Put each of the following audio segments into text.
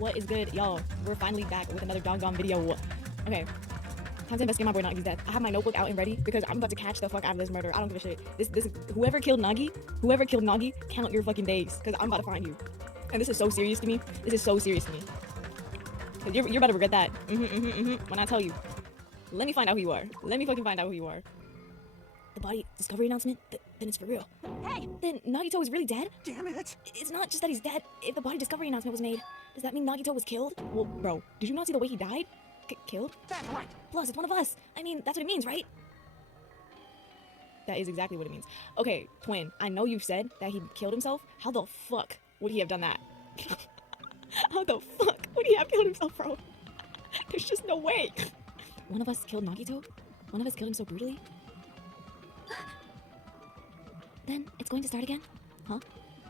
What is good, y'all? We're finally back with another Danganronpa video. Okay, time to investigate my boy Nagi's death. I have my notebook out and ready because I'm about to catch the fuck out of this murder. I don't give a shit. This whoever killed Nagi, count your fucking days because I'm about to find you. And this is so serious to me. This is so serious to me. Cause you're about to regret that. When I tell you. Let me find out who you are. Let me fucking find out who you are. The body discovery announcement? Then it's for real. Hey! Then Nagito is really dead? Damn it! It's not just that he's dead. If the body discovery announcement was made, does that mean Nagito was killed? Well, bro, did you not see the way he died? Killed? That's right! Plus, it's one of us. I mean, that's what it means, right? That is exactly what it means. Okay, Twin, I know you've said that he killed himself. How the fuck would he have done that? How the fuck would he have killed himself, bro? There's just no way. One of us killed Nagito? One of us killed him so brutally? Then it's going to start again? Huh?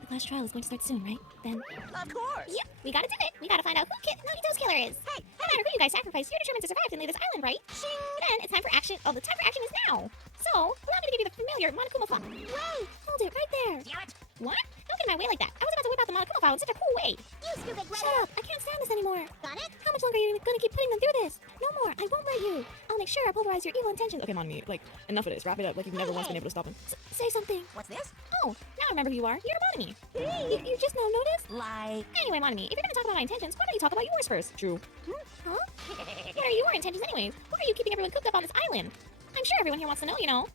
The class trial is going to start soon, right? Then... Of course! Yep, we gotta do it. We gotta find out who Nagito's killer is. Hey, no matter who you guys sacrifice, you're determined to survive and leave this island, right? Shing! Then it's time for action. Oh, the time for action is now. So, allow me to give you the familiar Monokuma file. Wait, hold it right there. Damn it! What? Don't get in my way like that. I was about to whip out the Monokuma file in such a cool way. You stupid brother! Shut up! I can't stand this anymore. Got it? How much longer are you gonna keep putting them through this? No more. I won't let you. I'll make sure I pulverize your evil intentions. Okay, Monmi, like, enough of this. Wrap it up like you've never once been able to stop him. Say something. What's this? Oh, now I remember who you are. You're Monami. You just now noticed? Like... Anyway, Monami, if you're gonna talk about my intentions, why don't you talk about yours first? True. Huh? What are your intentions anyways? Why are you keeping everyone cooped up on this island? I'm sure everyone here wants to know, you know.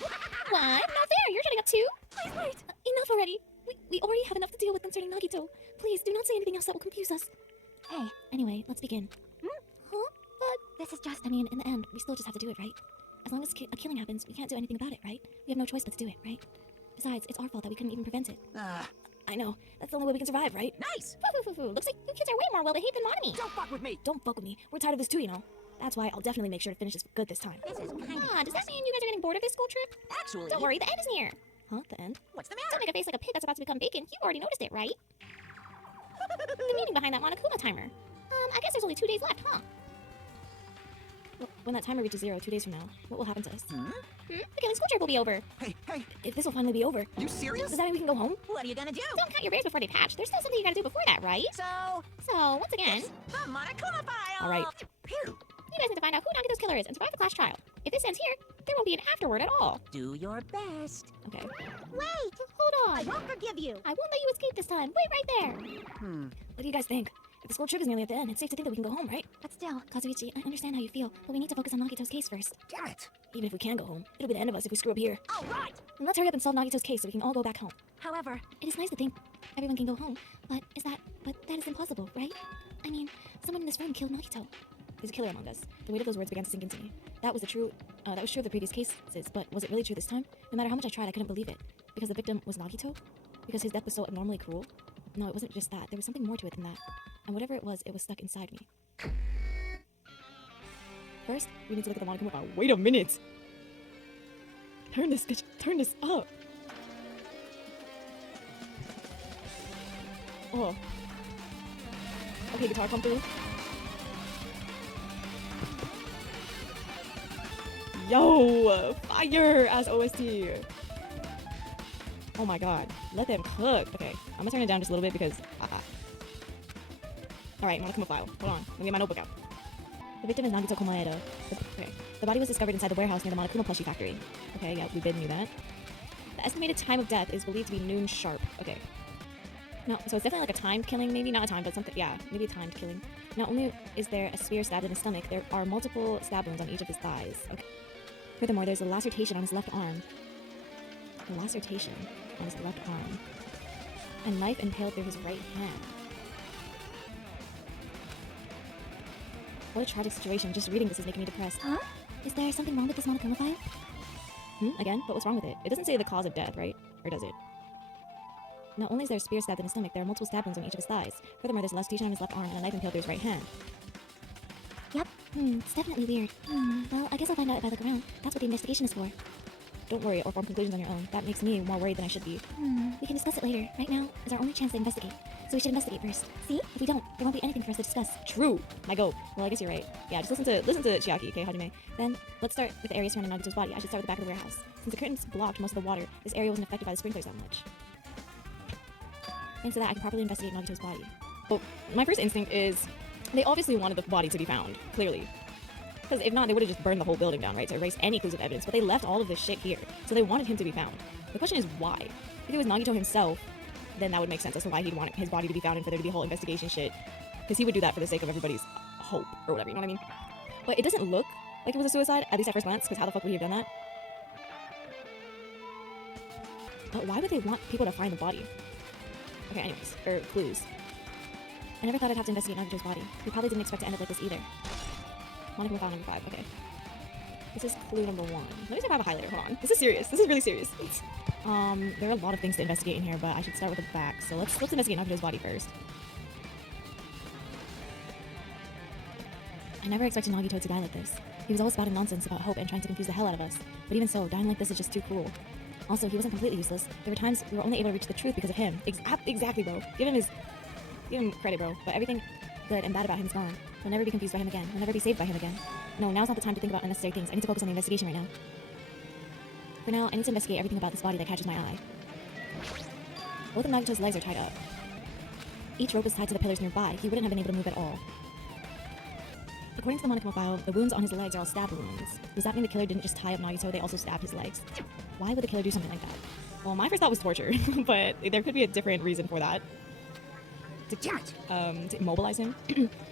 What? Not fair. You're shutting up too. Please wait. Enough already. We already have enough to deal with concerning Nagito. Please do not say anything else that will confuse us. Hey, anyway, let's begin. Huh? But this is just, I mean, in the end, we still just have to do it, right? As long as a killing happens, we can't do anything about it, right? We have no choice but to do it, right? Besides, it's our fault that we couldn't even prevent it. I know. That's the only way we can survive, right? Nice! Looks like you kids are way more well-behaved than Monami. Don't fuck with me! Don't fuck with me. We're tired of this too, you know. That's why I'll definitely make sure to finish this good this time. This is kind Does that mean you guys are getting bored of this school trip? Actually... Don't worry, the end is near. Huh? The end? What's the matter? Don't make a face like a pig that's about to become bacon. You already noticed it, right? The meaning behind that Monokuma timer. I guess there's only 2 days left, huh? Well, when that timer reaches 0 2 days from now, what will happen to us? The killing school trip will be over. Hey! If this will finally be over, You serious? does that mean we can go home? What are you gonna do? Don't count your bears before they hatch. There's still something you gotta do before that, right? So... So, once again, The Monokuma file! Alright. Phew. you guys need to find out who Nagito's killer is and survive the class trial. If this ends here, there won't be an afterward at all. Do your best. Okay. Wait, hold on. I won't forgive you. I won't let you escape this time. Wait right there. What do you guys think? If the school trip is nearly at the end, it's safe to think that we can go home, right? But still, Kazuichi, I understand how you feel, but we need to focus on Nagito's case first. Damn it! Even if we can go home, it'll be the end of us if we screw up here. All right! And let's hurry up and solve Nagito's case so we can all go back home. However, it is nice to think everyone can go home, but that is impossible, right? I mean, someone in this room killed Nagito. There's a killer among us. The weight of those words began to sink into me. That was true of the previous cases, but was it really true this time? No matter how much I tried, I couldn't believe it. Because the victim was Nagito? Because his death was so abnormally cruel? No, it wasn't just that. There was something more to it than that. And whatever it was stuck inside me. First, we need to look at the Monokuma file. Wait a minute! Turn this up! Oh. Okay, guitar come through. Yo! Fire as OST! Oh my god. Let them cook. Okay, I'm gonna turn it down just a little bit because... Alright, Monokuma file. Hold on. Let me get my notebook out. The victim is Nagito Komaedo. The body was discovered inside the warehouse near the Monokuma plushie factory. Okay, yeah, we did knew that. The estimated time of death is believed to be noon sharp. Okay. No, so it's definitely like a timed killing, maybe not a time, but something, yeah, maybe a timed killing. Not only is there a spear stabbed in his stomach, there are multiple stab wounds on each of his thighs. Okay. Furthermore, there's a laceration on his left arm. A laceration on his left arm. A knife impaled through his right hand. What a tragic situation. Just reading this is making me depressed. Huh? Is there something wrong with this Monokuma file? Again? But what's wrong with it? It doesn't say the cause of death, right? Or does it? Not only is there a spear stabbed in his stomach, there are multiple stab wounds on each of his thighs. Furthermore, there's a laceration on his left arm and a knife impaled through his right hand. Yep. It's definitely weird. Well, I guess I'll find out if I look around. That's what the investigation is for. Don't worry or form conclusions on your own. That makes me more worried than I should be. We can discuss it later. Right now is our only chance to investigate. So we should investigate first. See? If we don't, there won't be anything for us to discuss. True. My goat. Well, I guess you're right. Yeah, just listen to Chiaki, okay, Hajime. Then let's start with the area surrounding Nagito's body. I should start with the back of the warehouse. Since the curtains blocked most of the water, this area wasn't affected by the sprinklers that much. Thanks to that, I can properly investigate Nagito's body. Well, my first instinct is they obviously wanted the body to be found, clearly. Because if not, they would have just burned the whole building down, right, to erase any clues of evidence. But they left all of this shit here, so they wanted him to be found. The question is why? If it was Nagito himself, then that would make sense as to why he'd want his body to be found and for there to be a whole investigation shit. Because he would do that for the sake of everybody's hope, or whatever, you know what I mean? But it doesn't look like it was a suicide, at least at first glance, because how the fuck would he have done that? But why would they want people to find the body? Okay, anyways, or clues. I never thought I'd have to investigate Nagito's body. We probably didn't expect to end up like this either. Monica file number 5, okay. This is clue number 1. Let me see if I have a highlighter, hold on. This is serious, this is really serious. There are a lot of things to investigate in here, but I should start with the back. So let's investigate Nagito's body first. I never expected Nagito to die like this. He was always spouting nonsense about hope and trying to confuse the hell out of us. But even so, dying like this is just too cruel. Also, he wasn't completely useless. There were times we were only able to reach the truth because of him. Exactly, bro. Give him credit, bro. But everything good and bad about him is gone. We'll never be confused by him again. We'll never be saved by him again. No, now's not the time to think about unnecessary things. I need to focus on the investigation right now. For now, I need to investigate everything about this body that catches my eye. Both of Nagito's legs are tied up. Each rope is tied to the pillars nearby. He wouldn't have been able to move at all. According to the Monokuma file, the wounds on his legs are all stab wounds. Does that mean the killer didn't just tie up Nagito, they also stabbed his legs? Why would the killer do something like that? Well, my first thought was torture, but there could be a different reason for that. To immobilize him.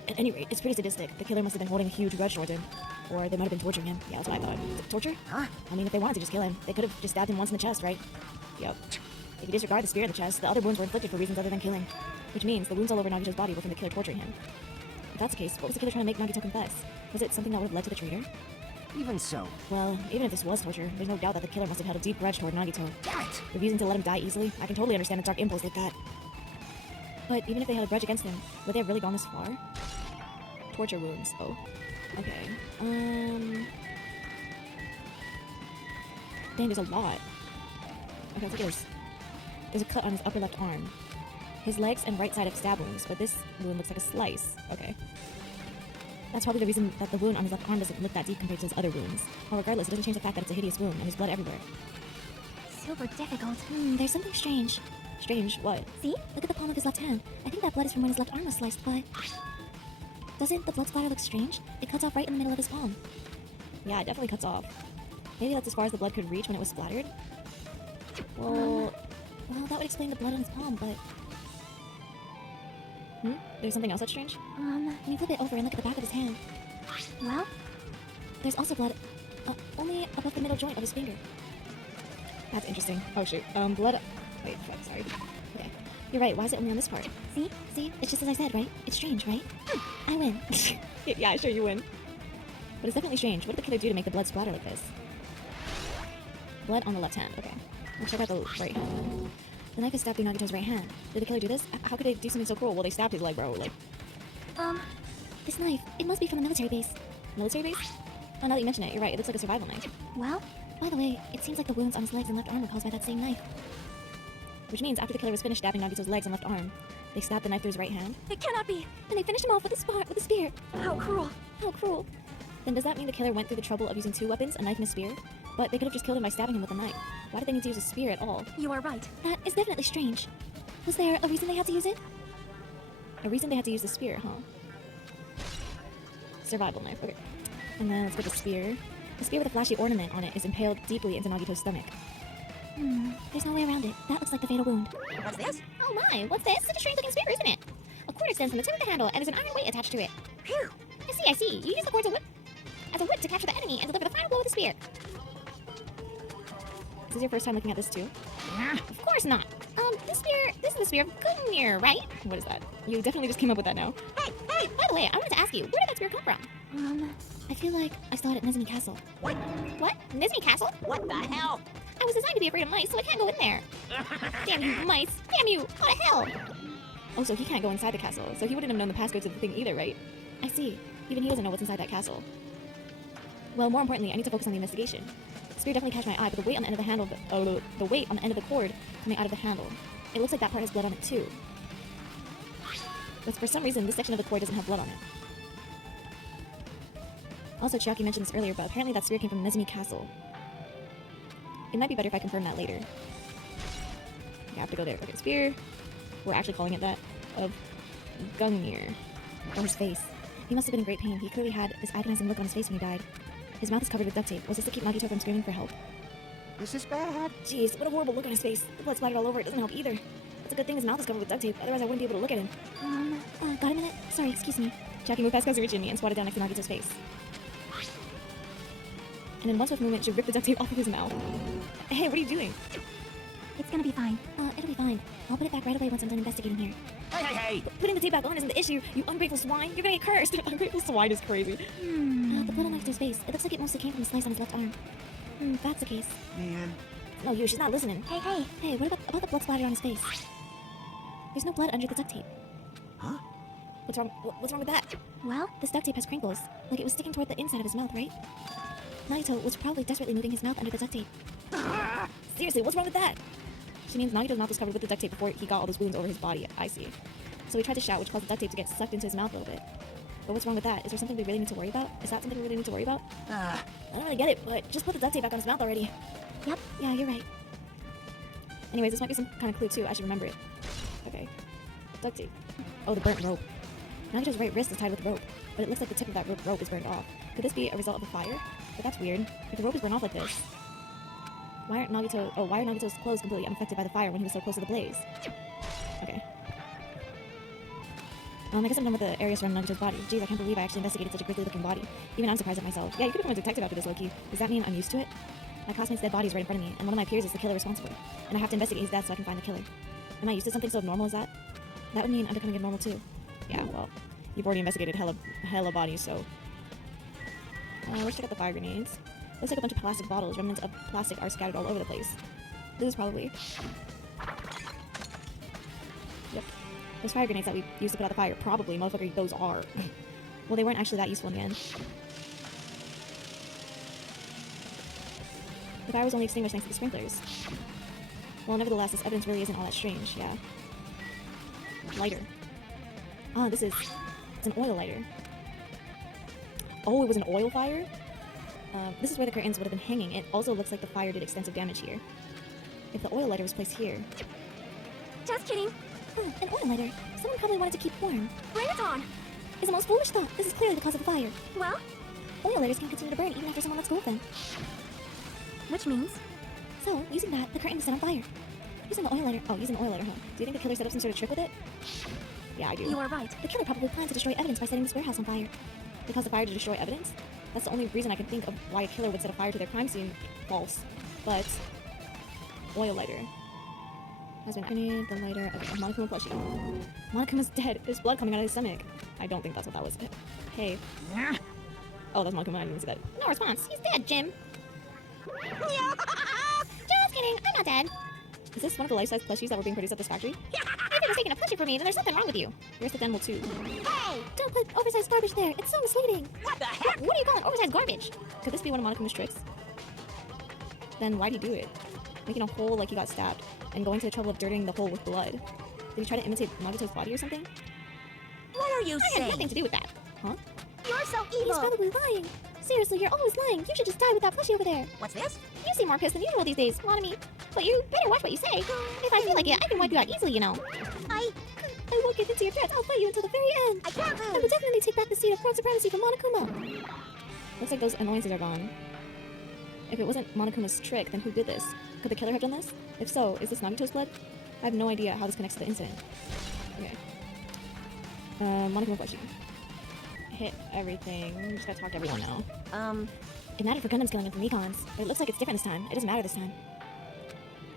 At any rate, it's pretty sadistic. The killer must have been holding a huge grudge towards him. Or they might have been torturing him. Yeah, that's what I thought. Torture? Huh? I mean, if they wanted to just kill him, they could have just stabbed him once in the chest, right? Yep. If you disregard the spear in the chest, the other wounds were inflicted for reasons other than killing. Which means the wounds all over Nagito's body were from the killer torturing him. If that's the case, what was the killer trying to make Nagito confess? Was it something that would have led to the traitor? Even so. Well, even if this was torture, there's no doubt that the killer must have held a deep grudge toward Nagito. That! Refusing to let him die easily, I can totally understand a dark impulse like that. But even if they had a grudge against him, would they have really gone this far? Torture wounds. Oh. Okay. Dang, there's a lot. Okay, I think there's a cut on his upper left arm. His legs and right side have stab wounds, but this wound looks like a slice. Okay. That's probably the reason that the wound on his left arm doesn't look that deep compared to his other wounds. Well, regardless, it doesn't change the fact that it's a hideous wound and there's blood everywhere. Super difficult. There's something strange. Strange? What? See? Look at the palm of his left hand. I think that blood is from when his left arm was sliced, but... Doesn't the blood splatter look strange? It cuts off right in the middle of his palm. Yeah, it definitely cuts off. Maybe that's as far as the blood could reach when it was splattered? Well, that would explain the blood on his palm, but... There's something else that's strange? When you flip it over and look at the back of his hand... Well? There's also blood, only above the middle joint of his finger. That's interesting. Oh shoot. Blood... Wait, fuck, sorry. Okay. You're right, why is it only on this part? See? It's just as I said, right? It's strange, right? I win. Yeah, sure, you win. But it's definitely strange. What did the killer do to make the blood splatter like this? Blood on the left hand. Okay. I'll check out the right hand. The knife is stabbed through Nagito's right hand. Did the killer do this? How could they do something so cruel? Well, they stabbed his leg, bro. Like, This knife, it must be from a military base. military base? Oh, now that you mention it, you're right. It looks like a survival knife. Well, by the way, it seems like the wounds on his legs and left arm were caused by that same knife. Which means after the killer was finished stabbing Nagito's legs and left arm, they stabbed the knife through his right hand. It cannot be. And they finished him off with a spear. How cruel. How cruel. Then does that mean the killer went through the trouble of using 2 weapons, a knife and a spear? But they could have just killed him by stabbing him with a knife. Why did they need to use a spear at all? You are right. That is definitely strange. Was there a reason they had to use it? A reason they had to use the spear, huh? Survival knife, okay. And then let's get the spear. The spear with a flashy ornament on it is impaled deeply into Nagito's stomach. There's no way around it. That looks like the fatal wound. What's this? Oh my, what's this? Such a strange looking spear, isn't it? A cord extends from the tip of the handle, and there's an iron weight attached to it. Phew. I see. You use the cord as a whip to capture the enemy and deliver the final blow with the spear. Is this your first time looking at this too? Of course not. This is the spear of Gungnir, right? What is that? You definitely just came up with that now. Hey! By the way, I wanted to ask you, where did that spear come from? I feel like I saw it at Nezumi Castle. What? What? Nezumi Castle? What the hell? I was designed to be afraid of mice, so I can't go in there. Damn you, mice. Damn you. What the hell? Oh, so he can't go inside the castle. So he wouldn't have known the passcode to the thing either, right? I see. Even he doesn't know what's inside that castle. Well, more importantly, I need to focus on the investigation. The spear definitely catch my eye, but the weight on the end of the handle, the weight on the end of the cord coming out of the handle. It looks like that part has blood on it too. But for some reason, this section of the cord doesn't have blood on it. Also, Chiaki mentioned this earlier, but apparently that spear came from Nezumi Castle. It might be better if I confirm that later. Okay, I have to go there. Okay, spear. We're actually calling it that. Of Gungnir. Or his face. He must have been in great pain. He clearly had this agonizing look on his face when he died. His mouth is covered with duct tape. Was this to keep Nagito from screaming for help? This is bad. Jeez, what a horrible look on his face. The blood splattered all over. It doesn't help either. It's a good thing his mouth is covered with duct tape. Otherwise, I wouldn't be able to look at him. Got a minute? Sorry, excuse me. Jackie moved past Kazuichi and squatted down next to Nagito's face. And in one swift movement, she ripped the duct tape off of his mouth. Hey, what are you doing? It's gonna be fine. It'll be fine. I'll put it back right away once I'm done investigating here. Hey! Putting the tape back on isn't the issue. You ungrateful swine. You're gonna get cursed. Ungrateful swine is crazy. The blood on Nagito's face. It looks like it mostly came from a slice on his left arm. If that's the case. Man. No, she's not listening. Hey. Hey, what about the blood splattered on his face? There's no blood under the duct tape. Huh? What's wrong? What's wrong with that? Well, This duct tape has crinkles, like it was sticking toward the inside of his mouth, right? Nagito was probably desperately moving his mouth under the duct tape. Seriously, what's wrong with that? She means Nagito's mouth was covered with the duct tape before he got all those wounds over his body. I see. So he tried to shout, which caused the duct tape to get sucked into his mouth a little bit. But what's wrong with that? Is there something we really need to worry about? Is that something we really need to worry about? I don't really get it, but just put the duct tape back on his mouth already. Yep. Yeah, you're right. Anyways, this might be some kind of clue too. I should remember it. Okay. Duct tape. Oh, the burnt rope. Nagito's right wrist is tied with rope, but it looks like the tip of that rope is burned off. Could this be a result of a fire? But that's weird. If the rope is burned off like this, why are Nagito's clothes completely unaffected by the fire when he was so close to the blaze? Okay. I guess I'm done with the area surrounding Nagito's body. Jeez, I can't believe I actually investigated such a grisly looking body. Even I'm surprised at myself. Yeah, you could become a detective after this, Loki. Does that mean I'm used to it? My classmate's dead body is right in front of me, and one of my peers is the killer responsible. And I have to investigate his death so I can find the killer. Am I used to something so abnormal as that? That would mean I'm becoming abnormal too. Yeah, well, you've already investigated hella bodies, so... let's check out the fire grenades. Looks like a bunch of plastic bottles. Remnants of plastic are scattered all over the place. This is probably... Yep. Those fire grenades that we used to put out the fire. Probably, motherfucker, those are. Well, they weren't actually that useful in the end. The fire was only extinguished thanks to the sprinklers. Well, nevertheless, this evidence really isn't all that strange, yeah. Lighter. It's an oil lighter. Oh, it was an oil fire? This is where the curtains would have been hanging. It also looks like the fire did extensive damage here. If the oil lighter was placed here... just kidding. An oil lighter. Someone probably wanted to keep warm. Bring it on. It's the most foolish thought. This is clearly the cause of the fire. Well, Oil lighters can continue to burn even after someone lets go of them. which means So, using that, the curtain is set on fire. Using the oil lighter... Oh, using the oil lighter, huh? Do you think the killer set up some sort of trick with it? Yeah, I do. you are right. The killer probably planned to destroy evidence by setting this warehouse on fire. They caused the fire to destroy evidence? That's the only reason I can think of why a killer would set a fire to their crime scene. False. But... Oil lighter. Has been grenade, the lighter of a Monokuma plushie. Monokuma's dead. There's blood coming out of his stomach. I don't think that's what that was. Hey. Oh, that's Monokuma. I didn't even see that. No response. He's dead, Jim. Just kidding. I'm not dead. Is this one of the life-size plushies that were being produced at this factory? If you're mistaken a plushie for me, then there's something wrong with you. Yours the den will too. Hey! Don't put oversized garbage there. It's so misleading. What the heck? What do you call oversized garbage? Could this be one of Monokuma's tricks? Then why'd he do it? Making a hole like he got stabbed, and going to the trouble of dirtying the hole with blood. Did he try to imitate Nagito's body or something? What are you I had saying? nothing to do with that. Huh? You're so He's evil. probably lying. Seriously, you're always lying. You should just die with that plushie over there. What's this? You seem more pissed than usual these days, Monami. But you better watch what you say. If I feel like it, I can wipe you out easily, you know. I won't give in to your threats. I'll fight you until the very end. can't I will lose. definitely take back the seat of throne supremacy from Monokuma. Looks like those annoyances are gone. If it wasn't Monokuma's trick, then who did this? Could the killer have done this? If so, is this Nagito's blood? I have no idea how this connects to the incident. Okay. Monokuma plushie. Hit everything. We just gotta talk to everyone now. It mattered for Gundam's killing and for Mikon's, but it looks like it's different this time. It doesn't matter this time.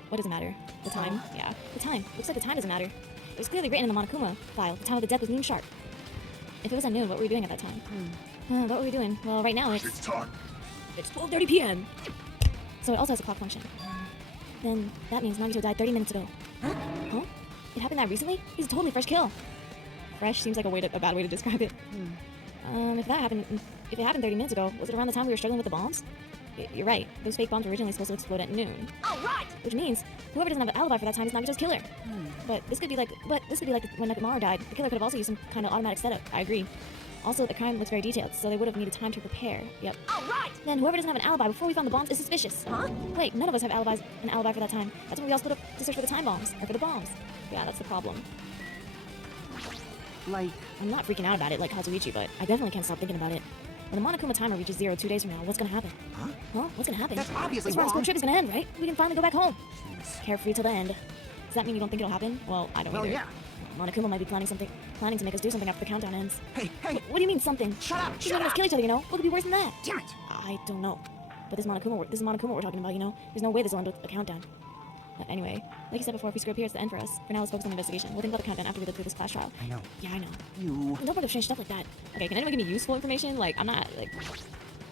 What doesn't matter? The time? Yeah, the time. Looks like the time doesn't matter. It was clearly written in the Monokuma file. The time of the death was noon sharp. If it was at noon, what were we doing at that time? What were we doing? Well, right now it's 12:30 p.m. So it also has a clock function. Then that means Nagito died 30 minutes ago. Huh? It happened that recently? He's a totally fresh kill. Fresh seems like a bad way to describe it. If it happened 30 minutes ago, was it around the time we were struggling with the bombs? You're right. Those fake bombs were originally supposed to explode at noon. All right. Which means whoever doesn't have an alibi for that time is Nagito's killer. But this could be like when Nakamura died. The killer could have also used some kind of automatic setup. I agree. Also, the crime looks very detailed, so they would have needed time to prepare. Yep. All right. Then whoever doesn't have an alibi before we found the bombs is suspicious. Huh? Wait, none of us have an alibi for that time. That's when we all split up to search for the time bombs, or for the bombs. Yeah, that's the problem. Like, I'm not freaking out about it like Kazuichi, but I definitely can't stop thinking about it. When the Monokuma timer reaches 0 2 days from now, what's gonna happen? huh? Huh? What's gonna happen? That's obviously This round school wrong. trip is gonna end, right? We can finally go back home. Jeez. Carefree till the end. Does that mean you don't think it'll happen? Well, I don't Well, either. yeah. Monokuma might be planning to make us do something after the countdown ends. Hey, hey, What do you mean something? shut up, He's shut making us up! kill each other, you know? What could be worse than that? Damn it! I don't know. But this is Monokuma we're talking about, you know? There's no way this will end with a countdown. Anyway, like you said before, if we screw up here, it's the end for us. For now, let's focus on the investigation. We'll think about the countdown after we look through this class trial. I know. Yeah, I know. You. And don't bring up strange stuff like that. Okay, can anyone give me useful information? Like, I'm not, like...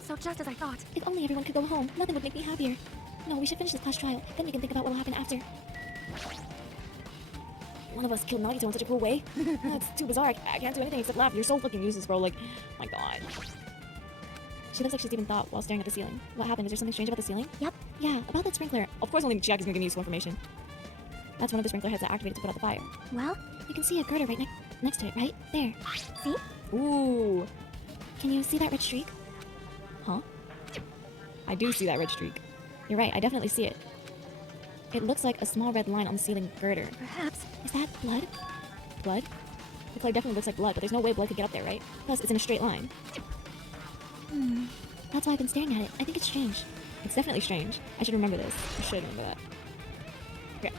So just as I thought. If only everyone could go home, nothing would make me happier. No, we should finish this class trial, then we can think about what will happen after. One of us killed Nagito in such a cruel way. It's too bizarre. I can't do anything except laugh. You're so fucking useless, bro. Like, my god. She looks like she's even thought while staring at the ceiling. What happened? Is there something strange about the ceiling? Yep. Yeah, about that sprinkler. Of course only Chiaki's gonna give me useful information. That's one of the sprinkler heads that activated to put out the fire. Well, You can see a girder right next to it, right? There. see? Ooh. Can you see that red streak? Huh? I do see that red streak. You're right, I definitely see it. It looks like a small red line on the ceiling girder. Perhaps. Is that blood? Blood? The flare definitely looks like blood, but there's no way blood could get up there, right? Plus, it's in a straight line. That's why I've been staring at it. I think it's strange. It's definitely strange. I should remember this. I should remember that. Okay.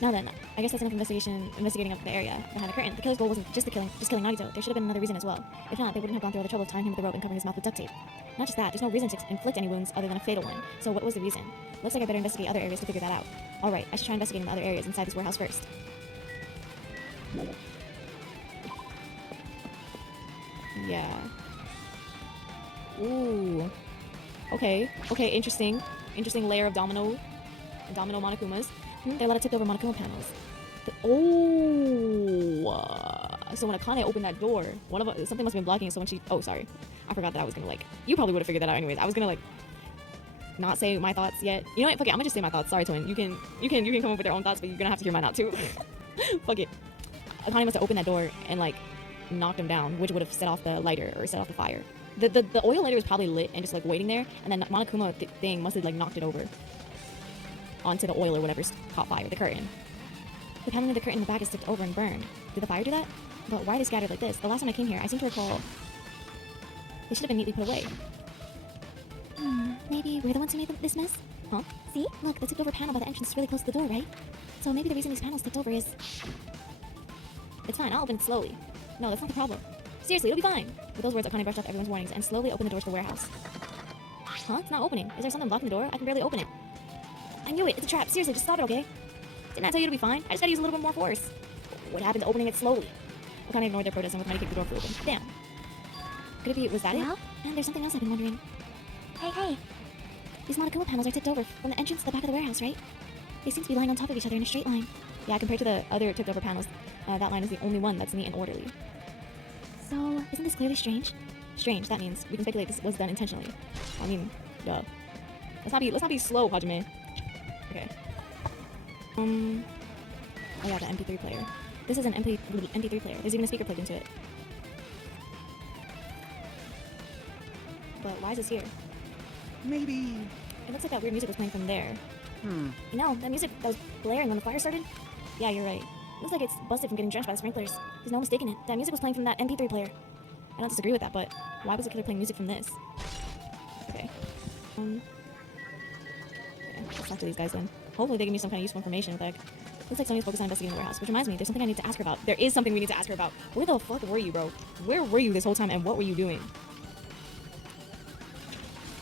Now then, I guess that's enough investigating up the area behind the curtain. The killer's goal wasn't just killing Nagito. There should have been another reason as well. If not, they wouldn't have gone through all the trouble of tying him with a rope and covering his mouth with duct tape. Not just that, there's no reason to inflict any wounds other than a fatal one. So what was the reason? Looks like I better investigate other areas to figure that out. Alright, I should try investigating the other areas inside this warehouse first. Yeah. Ooh. Okay. Okay, interesting. Interesting layer of domino Monokumas. There are a lot of tipped over Monokuma panels. So when Akane opened that door, something must have been blocking it. So when she, oh sorry, I forgot that I was gonna like. You probably would have figured that out anyways. I was gonna like, not say my thoughts yet. You know what? Fuck it. I'm gonna just say my thoughts. Sorry, twin. You can come up with your own thoughts, but you're gonna have to hear mine out too. Fuck it. Akane must have opened that door and like knocked him down, which would have set off the lighter or set off the fire. The oil lighter was probably lit and just like waiting there, and then Monokuma thing must have like knocked it over onto the oil or whatever's caught fire, the curtain. The paneling of the curtain in the back is tipped over and burned. Did the fire do that? But why are they scattered like this? The last time I came here, I seem to recall they should have been neatly put away. Maybe we're the ones who made this mess? Huh? See? Look, the tipped over panel by the entrance is really close to the door, right? So maybe the reason these panels tipped over is... It's fine, I'll open it slowly. No, that's not the problem. Seriously, it'll be fine. With those words, Akane brushed off everyone's warnings and slowly opened the door to the warehouse. Huh? It's not opening. Is there something blocking the door? I can barely open it. I knew it. It's a trap. Seriously, just stop it, okay? Didn't I tell you to be fine? I just gotta use a little bit more force. What happened to opening it slowly? Akane ignored their protest and was trying to kick the door open. Damn. Could it be, was that Well? it? And there's something else I've been wondering. Hey. These Monokuma panels are tipped over from the entrance to the back of the warehouse, right? They seem to be lying on top of each other in a straight line. Yeah, compared to the other tipped over panels, that line is the only one that's neat and orderly. So, isn't this clearly strange? Strange, that means we can speculate this was done intentionally. I mean, duh. Let's not be slow, Hajime. Okay. Oh yeah, the MP3 player. This is an MP3 player. There's even a speaker plugged into it. But why is this here? Maybe. It looks like that weird music was playing from there. You know, that music that was blaring when the fire started? Yeah, you're right. Looks like it's busted from getting drenched by the sprinklers. There's no mistaking it. That music was playing from that MP3 player. I don't disagree with that, but why was the killer playing music from this? Okay. Okay, let's talk to these guys then. Hopefully they give me some kind of useful information. Like, looks like Sonya's focused on investigating the warehouse, which reminds me, there's something I need to ask her about. There is something we need to ask her about. Where the fuck were you, bro? Where were you this whole time, and what were you doing?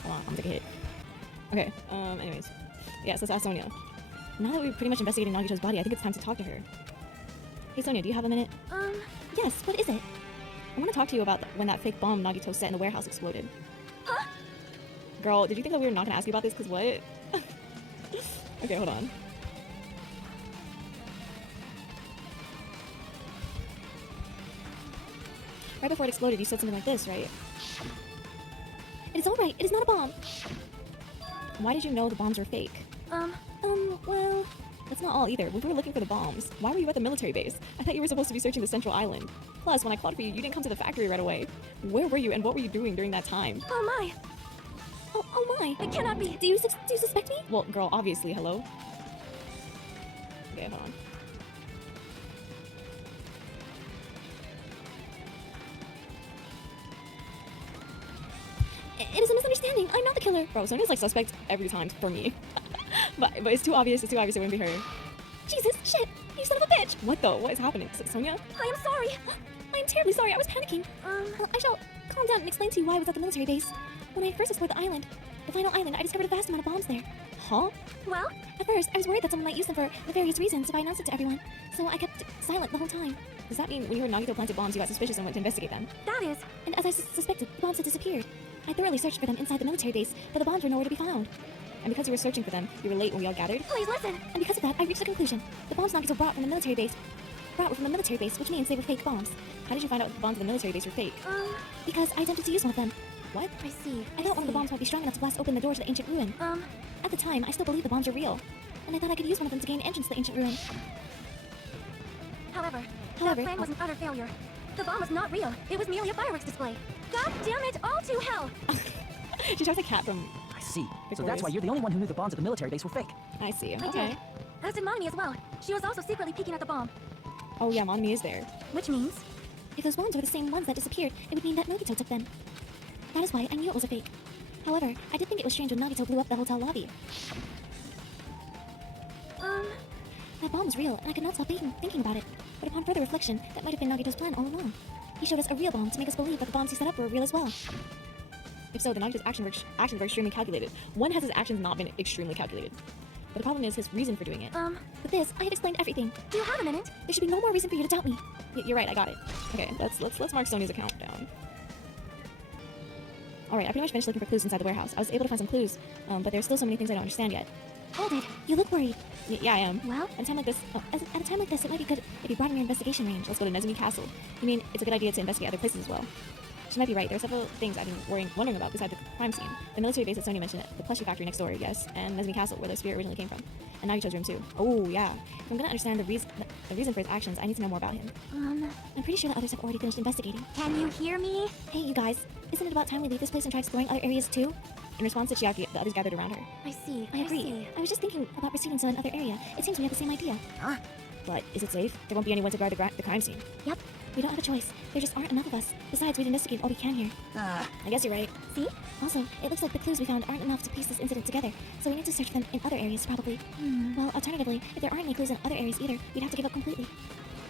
Hold on, I'm gonna take a hit. Okay, anyways. Yeah, so let's ask Sonya. Now that we've pretty much investigated Nagito's body, I think it's time to talk to her. Hey Sonya, do you have a minute? Yes, what is it? I want to talk to you about when that fake bomb Nagito set in the warehouse exploded. Huh? Girl, did you think that we were not gonna ask you about this? Cause what? Okay, hold on. Right before it exploded, you said something like this, right? It is alright, it is not a bomb! Why did you know the bombs were fake? Well, that's not all either. When we were looking for the bombs, why were you at the military base? I thought you were supposed to be searching the central island. Plus, when I called for you, you didn't come to the factory right away. Where were you and what were you doing during that time? Oh my. Oh my! It cannot be. Do you suspect me? Well, girl, obviously, hello? Okay, hold on. It is a misunderstanding. I'm not the killer. Bro, Sonia's like suspect every time for me. but it's too obvious. It's too obvious it wouldn't be her. Jesus, shit, you son of a bitch. What the? What is happening? Sonia? I am sorry. I am terribly sorry. I was panicking. Well, I shall calm down and explain to you why I was at the military base. When I first explored the island, the final island, I discovered a vast amount of bombs there. Huh? Well, At first, I was worried that someone might use them for nefarious reasons if I announced it to everyone, so I kept silent the whole time. Does that mean when you heard Nagito planted bombs, you got suspicious and went to investigate them? that is. And as I suspected, the bombs had disappeared. I thoroughly searched for them inside the military base, but the bombs were nowhere to be found. And because you were searching for them, you were late when we all gathered? Please listen. And because of that, I reached a conclusion. The bombs Nagito brought from the military base were from the military base, which means they were fake bombs. How did you find out the bombs in the military base were fake? Because I attempted to use one of them. What? I see. I thought one of the bombs might be strong enough to blast open the door to the ancient ruin. At the time, I still believed the bombs were real, and I thought I could use one of them to gain entrance to the ancient ruin. However, However, that plan was an utter failure. The bomb was not real. It was merely a fireworks display. God damn it, all to hell! She talks like Cat from... I see. Big So that's boys. why you're the only one who knew the bombs at the military base were fake. I see. I Okay. did. As did Monami as well. She was also secretly peeking at the bomb. Oh yeah, Monami is there. Which means... If those bombs were the same ones that disappeared, it would mean that Nagito took them. That is why I knew it was a fake. However, I did think it was strange when Nagito blew up the hotel lobby. That bomb was real, and I could not stop thinking about it. But upon further reflection, that might have been Nagito's plan all along. He showed us a real bomb to make us believe that the bombs he set up were real as well. If so, then Nagito's actions were extremely calculated. When has his actions not been extremely calculated? But the problem is his reason for doing it. With this, I have explained everything. Do you have a minute? There should be no more reason for you to doubt me. You're right, I got it. Okay, let's mark Sonia's account down. Alright, I pretty much finished looking for clues inside the warehouse. I was able to find some clues, but there's still so many things I don't understand yet. Hold it. You look worried. Yeah, I am. Well, At a time like this, At a time like this, it might be good if you broaden your investigation range. let's go to Nezumi Castle. You mean it's a good idea to investigate other places as well? She might be right. There are several things I've been wondering about beside the crime scene. The military base that Sonia mentioned, the plushie factory next door, yes, and Nezumi Castle, where the spirit originally came from. And Nagito's room too. Oh, yeah. If I'm gonna understand the reason for his actions, I need to know more about him. I'm pretty sure that others have already finished investigating. can you hear me? Hey, you guys. Isn't it about time we leave this place and try exploring other areas too? In response to Chiaki, the others gathered around her. I see. I agree. I was just thinking about proceeding to another area. It seems we have the same idea. Huh? But is it safe? There won't be anyone to guard the crime scene. Yep. We don't have a choice. There just aren't enough of us. Besides, we've investigated all we can here. Ah, I guess you're right. See? Also, it looks like the clues we found aren't enough to piece this incident together, so we need to search for them in other areas, probably. Well, alternatively, if there aren't any clues in other areas either, we'd have to give up completely.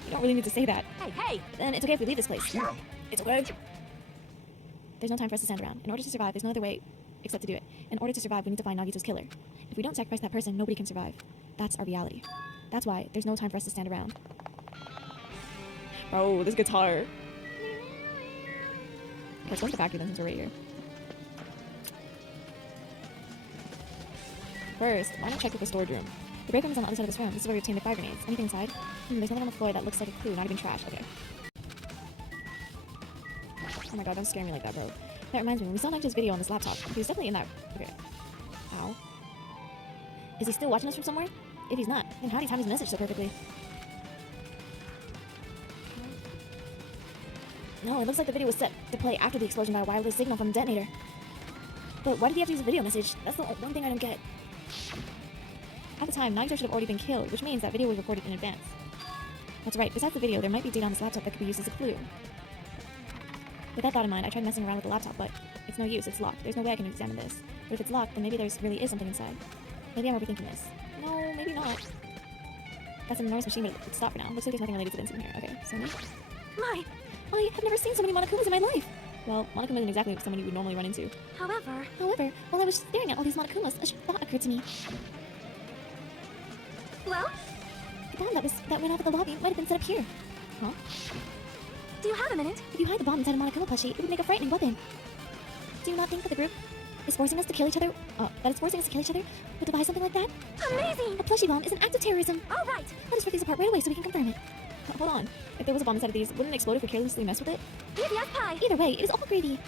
You don't really need to say that. Hey! Then it's okay if we leave this place. yeah. It's okay. There's no time for us to stand around. In order to survive, there's no other way except to do it. In order to survive, we need to find Nagito's killer. If we don't sacrifice that person, nobody can survive. That's our reality. That's why there's no time for us to stand around. Oh, this guitar. Let's go to the factory then since we're right here. First, why not check with the storage room? The break room is on the other side of this room. This is where we obtain the fire grenades. Anything inside? There's nothing on the floor that looks like a clue, not even trash. Okay. Oh my god, don't scare me like that, bro. That reminds me, when we saw Nagito's video on this laptop, he was definitely in that... Okay. Ow. Is he still watching us from somewhere? If he's not, then how did he time his message so perfectly? No, it looks like the video was set to play after the explosion by a wireless signal from the detonator. But why did he have to use a video message? That's the one thing I don't get. At the time, Nagito should have already been killed, which means that video was recorded in advance. That's right, besides the video, there might be data on this laptop that could be used as a clue. With that thought in mind, I tried messing around with the laptop, but it's no use, it's locked. There's no way I can examine this. But if it's locked, then maybe there really is something inside. Maybe I'm overthinking this. No, maybe not. That's an enormous machine, but it's stopped for now. Looks like there's nothing related to the incident here. Okay, so My! I have never seen so many Monokumas in my life. well, Monokuma isn't exactly someone you would normally run into. However, However, while I was staring at all these Monokumas, a thought occurred to me. well, The bomb that went off at the lobby might have been set up here. Huh? do you have a minute? If you hide the bomb inside a Monokuma plushie, it would make a frightening weapon. Do you not think that the group is forcing us to kill each other? That it's forcing us to kill each other would devise something like that? Amazing! A plushie bomb is an act of terrorism. All right! Let us rip these apart right away so we can confirm it. Hold on. If there was a bomb inside of these, wouldn't it explode if we carelessly mess with it? Yes, pie! Either way, it is all gravy.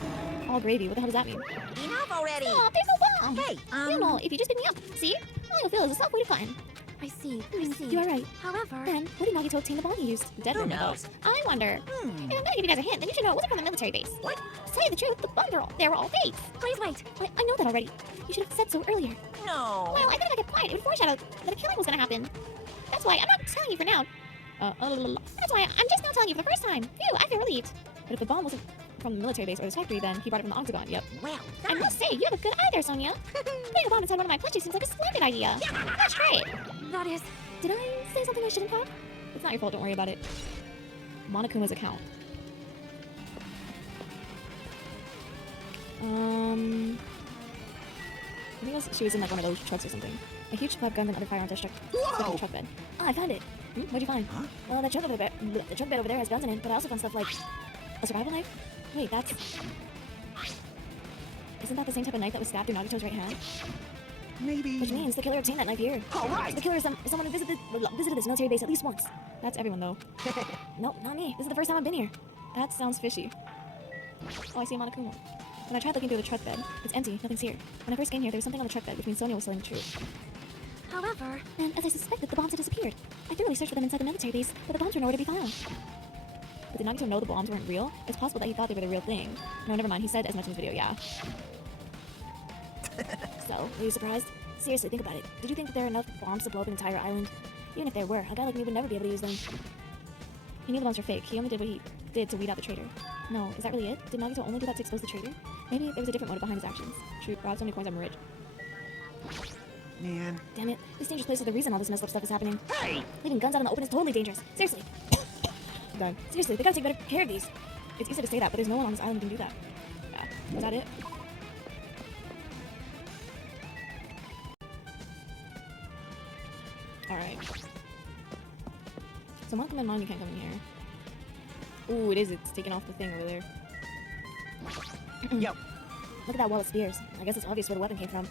All gravy. What the hell does that mean? Enough already. Oh, there's no bomb. Hey, You know, if you just pick me up, see? All you'll feel is a soft weight of cotton. I see, I see. You are right. However, Then, what did Nagito obtain the bomb he used? Dead Who from above. knows? I wonder. If I'm gonna give you guys a hint, then you should know it wasn't from the military base. What? To tell you the truth, the bombs they were all fakes. please wait. I know that already. You should have said so earlier. No. Well, I thought if I kept quiet, it would foreshadow that a killing was gonna happen. That's why I'm not telling you for now. That's why I'm just now telling you for the first time. Phew, I feel relieved. But if the bomb wasn't from the military base or this factory, then he brought it from the Octagon. Yep. Well, I must say, you have a good eye there, Sonia. Putting a bomb inside one of my plushies seems like a splendid idea. Let's try it. That is... Did I say something I shouldn't have? It's not your fault, don't worry about it. Monokuma's account. I think she was in like one of those trucks or something. A huge supply of guns and other firearms are stuck in the truck bed. Oh, I found it. What'd you find? Huh? Well, the truck bed over there has guns in it, but I also found stuff like a survival knife. Wait, that's... Isn't that the same type of knife that was stabbed through Nagito's right hand? maybe. Which means the killer obtained that knife here. All right. The killer is someone who visited this military base at least once. That's everyone, though. Nope, not me. This is the first time I've been here. That sounds fishy. Oh, I see a Monokuma. When I tried looking through the truck bed, it's empty, nothing's here. When I first came here, there was something on the truck bed, which means Sonia was telling the truth. However... And as I suspected, the bombs had disappeared. I thoroughly searched for them inside the military base, but the bombs were nowhere to be found. But did Nagito know the bombs weren't real? It's possible that he thought they were the real thing. No, never mind. He said as much in this video, yeah. So, were you surprised? Seriously, think about it. Did you think that there are enough bombs to blow up an entire island? Even if there were, a guy like me would never be able to use them. He knew the bombs were fake. He only did what he did to weed out the traitor. No, is that really it? Did Nagito only do that to expose the traitor? Maybe there was a different motive behind his actions. True, Rob, so many coins, I'm rich. Man. Damn it, this dangerous place is the reason all this messed up stuff is happening. Hey! Leaving guns out in the open is totally dangerous. Seriously. Done. Seriously, they gotta take better care of these. It's easy to say that, but there's no one on this island who can do that. Yeah, is that it? Alright. So Monkey and Mommy can't come in here. Ooh, it is. It's taking off the thing over there. Yep. Look at that wall of spears. I guess it's obvious where the weapon came from.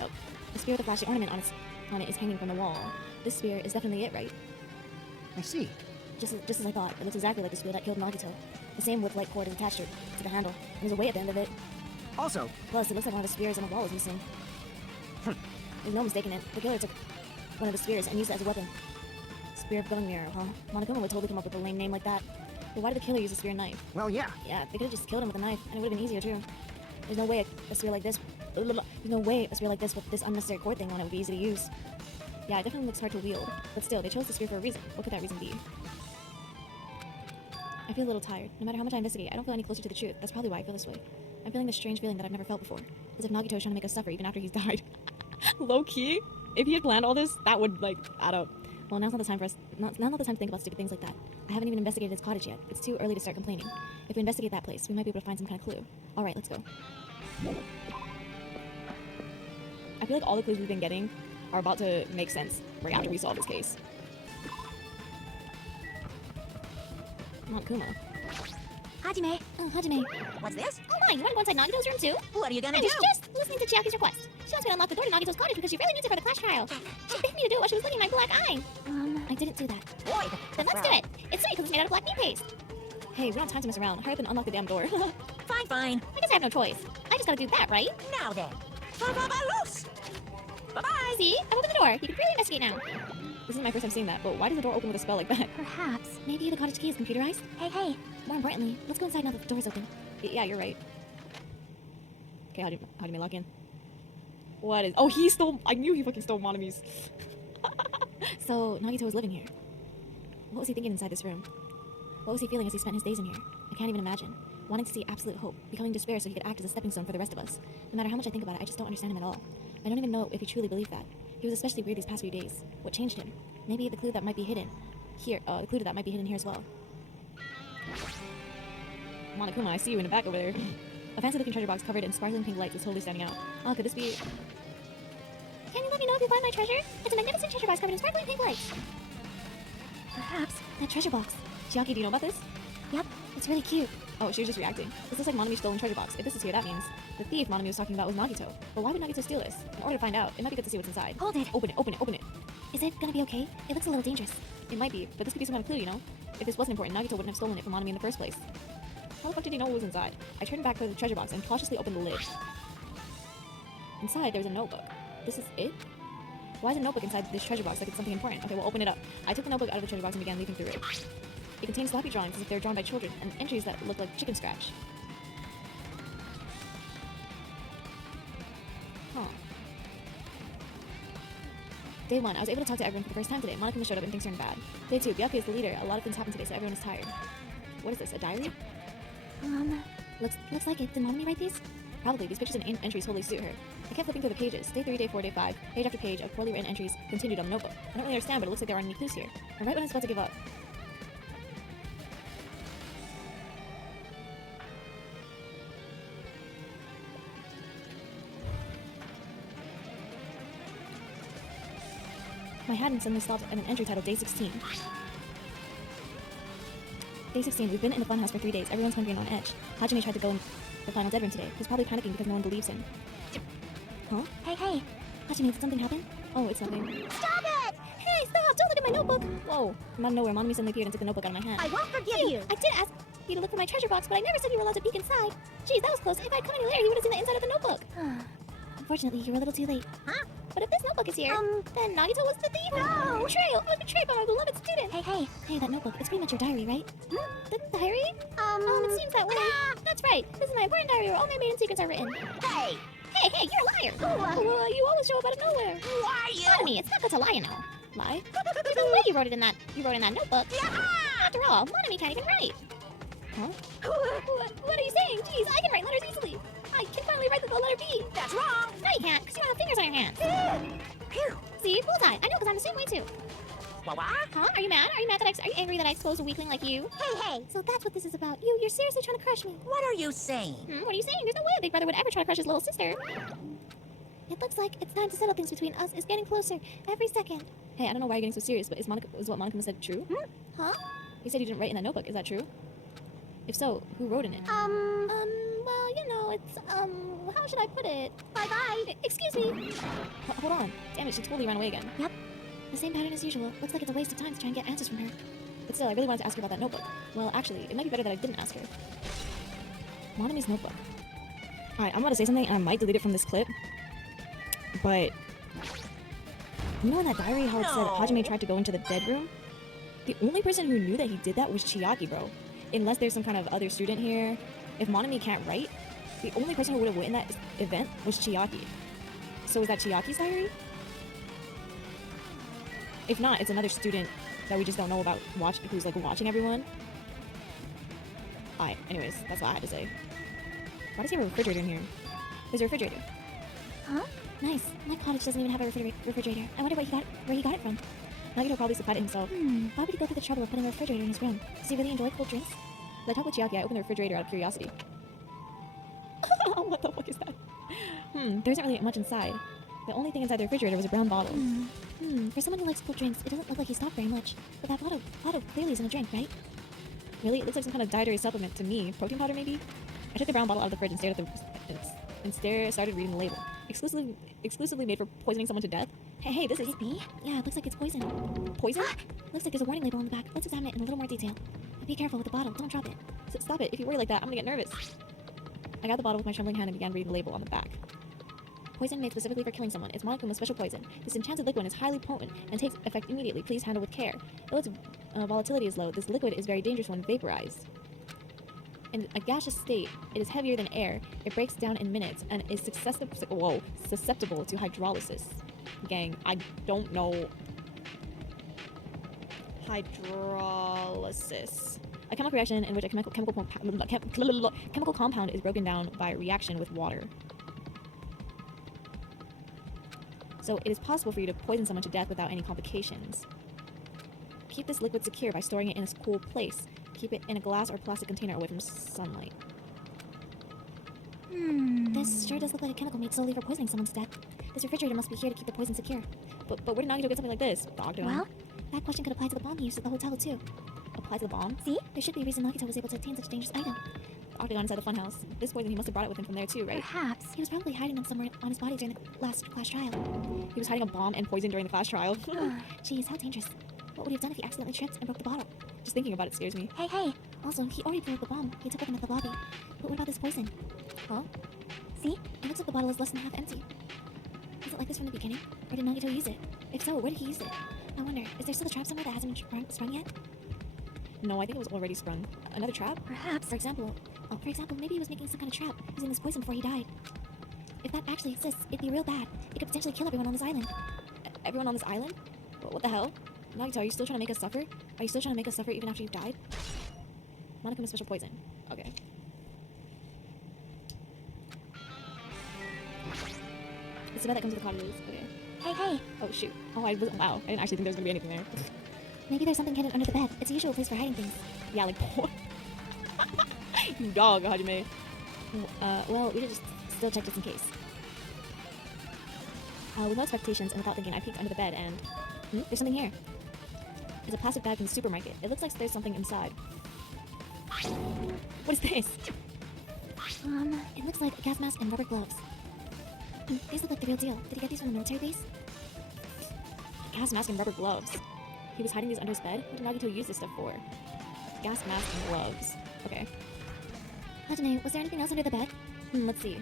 Oh, the spear with the flashy ornament on it is hanging from the wall. This spear is definitely it, right? I see. Just as I thought. It looks exactly like the spear that killed Nagito. The same with light cord is attached to the handle. And there's a weight at the end of it. Also, Plus, it looks like one of the spears on the wall is missing. There's no mistaking it. The killer took one of the spears and used it as a weapon. Spear of Bone Mirror, huh? Monokuma would totally come up with a lame name like that. But why did the killer use a spear and knife? well, yeah. Yeah, they could have just killed him with a knife, and it would have been easier too. There's no way a spear like this. There's no way a spear like this with this unnecessary cord thing on it would be easy to use. Yeah, it definitely looks hard to wield, but still, they chose the spear for a reason. What could that reason be? I feel a little tired. No matter how much I investigate, I don't feel any closer to the truth. That's probably why I feel this way. I'm feeling this strange feeling that I've never felt before, as if Nagito is trying to make us suffer even after he's died. Low key, if he had planned all this, that would like add up. Well, now's not the time for us. Now's not the time to think about stupid things like that. I haven't even investigated his cottage yet. It's too early to start complaining. If we investigate that place, we might be able to find some kind of clue. All right, let's go. I feel like all the clues we've been getting are about to make sense right after we solve this case. Monokuma. Hajime. Oh, Hajime. What's this? Oh my, you want to go inside Nagito's room too? What are you I gonna was do? just listening to Chiaki's request. She wants me to unlock the door to Nagito's cottage because she really needs it for the class trial. She begged me to do it while she was looking at my black eye. I didn't do that. Boy. Then let's do it. It's sweet because it's made out of black meat paste. Hey, we don't have time to mess around. Hurry up and unlock the damn door. Fine, fine. I guess I have no choice. I just gotta do that, right? Now then. Vamoose! Bye-bye! See? I've opened the door. You can freely investigate now. This isn't my first time seeing that, but why does the door open with a spell like that? Perhaps. Maybe the cottage key is computerized? Hey. More importantly, let's go inside now that the door's open. Yeah, you're right. Okay, how do you lock in? What is... Oh, he stole... I knew he fucking stole Monami's. So, Nagito was living here. What was he thinking inside this room? What was he feeling as he spent his days in here? I can't even imagine. Wanting to see absolute hope, becoming despair so he could act as a stepping stone for the rest of us. No matter how much I think about it, I just don't understand him at all. I don't even know if he truly believed that. He was especially weird these past few days. What changed him? Maybe the clue that might be hidden here, the clue to that might be hidden here as well. Monokuma, I see you in the back over there. A fancy-looking treasure box covered in sparkling pink lights is totally standing out. Oh, could this be... Can you let me know if you find my treasure? It's a magnificent treasure box covered in sparkling pink lights. Perhaps. That treasure box. Chiaki, do you know about this? Yep. It's really cute. Oh, she was just reacting. This looks like Monami's stolen treasure box. If this is here, that means the thief Monami was talking about was Nagito. But why would Nagito steal this? In order to find out, it might be good to see what's inside. Hold it. Open it. Is it gonna be okay? It looks a little dangerous. It might be, but this could be some kind of clue, you know? If this wasn't important, Nagito wouldn't have stolen it from Monami in the first place. How the fuck did he know what was inside? I turned back to the treasure box and cautiously opened the lid. Inside, there's a notebook. This is it? Why is a notebook inside this treasure box like it's something important? Okay, we'll open it up. I took the notebook out of the treasure box and began leafing through it. It contains sloppy drawings as if they were drawn by children, and entries that look like chicken scratch. Huh. Day 1, I was able to talk to everyone for the first time today. Monokuma showed up and things turned bad. Day 2, Byakuya is the leader. A lot of things happened today, so everyone is tired. What is this, a diary? Looks like it. Did Mommy write these? Probably. These pictures and entries totally suit her. I kept flipping through the pages. Day 3, day 4, day 5. Page after page of poorly written entries continued on the notebook. I don't really understand, but it looks like there aren't any clues here. And right when I was about to give up. My hand suddenly stopped at an entry titled Day 16. Day 16. We've been in the funhouse for 3 days. Everyone's hungry and on edge. Hajime tried to go in the final dead room today. He's probably panicking because no one believes him. Huh? Hey. Hajime, did something happen? Oh, it's nothing. Stop it! Hey, stop! Don't look at my notebook! Whoa. From out of nowhere, Monami suddenly appeared and took the notebook out of my hand. I won't forgive you! I did ask you to look for my treasure box, but I never said you were allowed to peek inside. Jeez, that was close. If I'd come any later, you would have seen the inside of the notebook. Unfortunately, you were a little too late. Huh? But if this notebook is here, then Nagito was the thief. No! Betrayal! I was betrayed by my beloved student. Hey. Hey, that notebook. It's pretty much your diary, right? The diary? It seems that way. That's right. This is my important diary where all my maiden secrets are written. Hey! Hey, you're a liar. You always show up out of nowhere. Who are you? Monami, it's not good to lie, you know. Lie? There's no way you wrote it in that notebook. After all, Monami can't even write. Huh? What are you saying? Jeez, I can write letters easily. I can finally write the letter B. That's wrong! No, you can't, because you don't have fingers on your hands. Phew! See, bullseye. I know, because I'm the same way too. What? Huh? Are you mad? Are you angry that I exposed a weakling like you? Hey! So that's what this is about. You're seriously trying to crush me. What are you saying? What are you saying? There's no way a big brother would ever try to crush his little sister. It looks like it's time to settle things between us. It's getting closer every second. Hey, I don't know why you're getting so serious, but is what Monica said true? Huh? You said you didn't write in that notebook. Is that true? If so, who wrote in it? Well, you know, it's, how should I put it? Bye-bye. Excuse me. Hold on. Damn it, she totally ran away again. Yep. The same pattern as usual. Looks like it's a waste of time to try and get answers from her. But still, I really wanted to ask her about that notebook. Well, actually, it might be better that I didn't ask her. Monami's notebook. Alright, I'm about to say something, and I might delete it from this clip. But... you know in that diary how it said Hajime tried to go into the dead room? The only person who knew that he did that was Chiaki, bro. Unless there's some kind of other student here. If Monami can't write, the only person who would have written that event was Chiaki. So is that Chiaki's diary? If not, it's another student that we just don't know about who's like watching everyone. Alright, anyways, that's all I had to say. Why does he have a refrigerator in here? There's a refrigerator. Huh? Nice. My cottage doesn't even have a refrigerator. I wonder where he got it from. Nagito probably supplied it himself. Why would he go through the trouble of putting a refrigerator in his room? Does he really enjoy cold drinks? When I talked with Chiaki, I opened the refrigerator out of curiosity. What the fuck is that? There isn't really much inside. The only thing inside the refrigerator was a brown bottle. For someone who likes cold drinks, it doesn't look like he stopped very much. But that bottle clearly isn't a drink, right? Really? It looks like some kind of dietary supplement to me. Protein powder, maybe? I took the brown bottle out of the fridge and started reading the label. Exclusively made for poisoning someone to death? Hey, this is... me? Yeah, it looks like it's poison. Poison? Looks like there's a warning label on the back. Let's examine it in a little more detail. But be careful with the bottle. Don't drop it. Stop it. If you worry like that, I'm gonna get nervous. I got the bottle with my trembling hand and began reading the label on the back. Poison made specifically for killing someone. It's monocle with special poison. This enchanted liquid is highly potent and takes effect immediately. Please handle with care. Though its volatility is low, this liquid is very dangerous when vaporized. In a gaseous state, it is heavier than air. It breaks down in minutes and is susceptible to hydrolysis. Gang, I don't know. Hydrolysis. A chemical reaction in which a chemical compound is broken down by reaction with water. So it is possible for you to poison someone to death without any complications. Keep this liquid secure by storing it in a cool place. Keep it in a glass or plastic container away from sunlight. This sure does look like a chemical made solely for poisoning someone to death. This refrigerator must be here to keep the poison secure. But where did Nagito get something like this? Dogdo. Well, that question could apply to the bomb he used at the hotel too. Apply to the bomb? See? There should be a reason Nagito was able to obtain such a dangerous item. The octagon inside the funhouse. This poison he must have brought it with him from there too, right? Perhaps. He was probably hiding them somewhere on his body during the last class trial. He was hiding a bomb and poison during the class trial. Jeez, how dangerous. What would he have done if he accidentally tripped and broke the bottle? Just thinking about it scares me. Hey. Also, he already blew up the bomb. He took with him at the lobby. But what about this poison? Huh? See? It looks like the bottle is less than half empty. Is it like this from the beginning? Or did Nagito use it? If so, where did he use it? I wonder, is there still a trap somewhere that hasn't been sprung yet? No, I think it was already sprung. Another trap? Perhaps. For example, maybe he was making some kind of trap using this poison before he died. If that actually exists, it'd be real bad. It could potentially kill everyone on this island. Everyone on this island? What the hell? Nagito, are you still trying to make us suffer? Are you still trying to make us suffer even after you've died? Monokuma special poison. Okay. It's the bed that comes with the cottages. Okay. Hey, hey. Oh shoot. Oh, I wasn't. Wow. I didn't actually think there was gonna be anything there. Maybe there's something hidden under the bed. It's a usual place for hiding things. Yeah, like you dog, Hajime. Well, we should just still check just in case. With no expectations and without thinking, I peeked under the bed and there's something here. It's a plastic bag from the supermarket. It looks like there's something inside. What is this? It looks like a gas mask and rubber gloves. These look like the real deal. Did he get these from the military base? Gas mask and rubber gloves. He was hiding these under his bed? What did Nagito use this stuff for? Gas mask and gloves. Okay. Hajime, was there anything else under the bed? Let's see.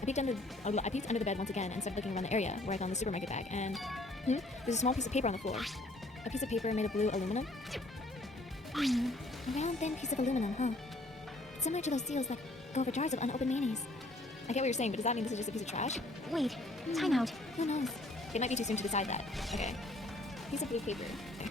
I peeked under the bed once again and started looking around the area where I found the supermarket bag, and there's a small piece of paper on the floor. A piece of paper made of blue aluminum. A round, thin piece of aluminum, huh? It's similar to those seals that go over jars of unopened mayonnaise. I get what you're saying, but does that mean this is just a piece of trash? Wait, time out. Who knows? It might be too soon to decide that. Okay. Piece of blue paper. Okay.